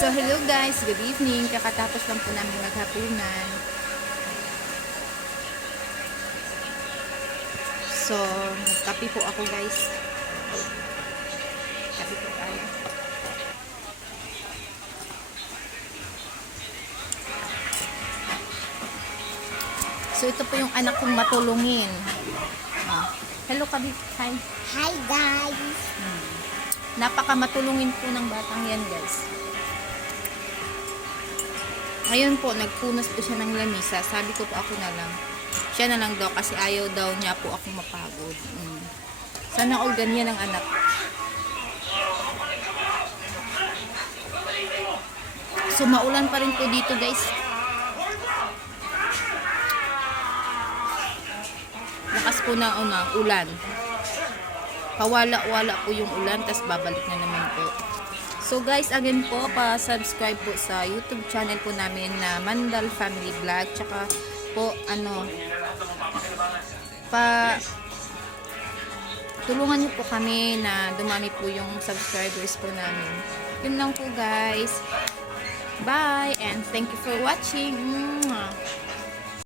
So, hello guys, good evening. Kakatapos lang po namin maghapunan. So, nagkape po ako guys. Kape po tayo. So, ito po yung anak kong matulungin. Hello Kabi. Hi. Hi guys! Napaka matulungin po ng batang yan guys. Ngayon po, nagpunas po siya ng lamisa. Sabi ko po ako na lang. Siya na lang daw kasi ayaw daw niya po ako mapagod. Sana all ganyan ang anak. So, maulan pa rin po dito guys. Lakas po na ulan. Pawala-wala po yung ulan, tas babalik na naman po. So guys, again po, pa-subscribe po sa YouTube channel po namin na Mandal Family Vlog. Tsaka po, tulungan niyo po kami na dumami po yung subscribers po namin. Yun lang po guys. Bye and thank you for watching.